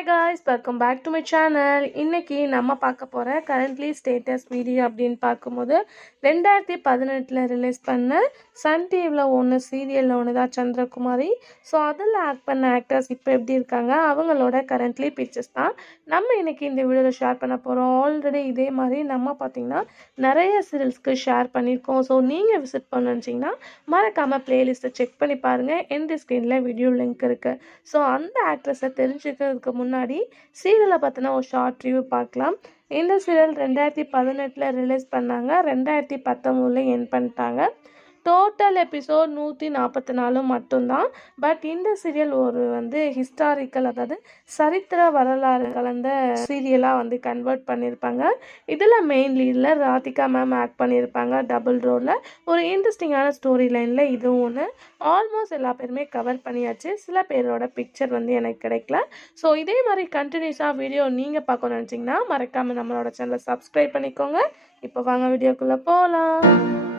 Hi guys, welcome back to my channel. இன்னைக்கு நம்ம பார்க்க போற currently status video அப்படின்னு பார்க்கும்போது 2018ல ரிலீஸ் பண்ண சன் டிவில ஒன்று சீரியல்ல ஒன்று தான் சந்திரகுமாரி. ஸோ அதில் ஆக்ட் பண்ண ஆக்டர்ஸ் இப்போ எப்படி இருக்காங்க, அவங்களோட கரண்ட்லி பிக்சர்ஸ் தான் நம்ம இன்னைக்கு இந்த வீடியோவில் ஷேர் பண்ண போகிறோம். ஆல்ரெடி இதே மாதிரி நம்ம பார்த்தீங்கன்னா நிறைய சீரியல்ஸ்க்கு ஷேர் பண்ணியிருக்கோம். ஸோ நீங்கள் விசிட் பண்ணணுச்சிங்கன்னா மறக்காமல் பிளேலிஸ்ட்டை செக் பண்ணி பாருங்கள். எந்த ஸ்க்ரீனில் வீடியோ லிங்க் இருக்குது. ஸோ அந்த ஆக்ட்ரஸை தெரிஞ்சுக்கிறதுக்கு முன்னாடி சீரியலை பார்த்தினா ஒரு ஷார்ட் ரிவ்யூ பார்க்கலாம். இந்த சீரியல் 2018ல் ரிலீஸ் பண்ணாங்க, 2019 எண்ட் பண்ணிட்டாங்க. டோட்டல் எபிசோட் 144 மட்டும்தான். பட் இந்த சீரியல் ஒரு ஹிஸ்டாரிக்கல், அதாவது சரித்திர வரலாறு கலந்த சீரியலாக கன்வெர்ட் பண்ணியிருப்பாங்க. இதில் மெயின் லீடில் ராதிகா மேம் ஆக்ட் பண்ணியிருப்பாங்க டபுள் ரோலில். ஒரு இன்ட்ரெஸ்டிங்கான ஸ்டோரி லைனில் இதுவும் ஒன்று. ஆல்மோஸ்ட் எல்லா பேருமே கவர் பண்ணியாச்சு. சில பேரோட பிக்சர் எனக்கு கிடைக்கல. ஸோ இதே மாதிரி கண்டினியூஸாக வீடியோ நீங்கள் பார்க்கணும்னு நினச்சிங்கன்னா மறக்காமல் நம்மளோட சேனலை சப்ஸ்கிரைப் பண்ணிக்கோங்க. இப்போ வாங்க வீடியோக்குள்ளே போகலாம்.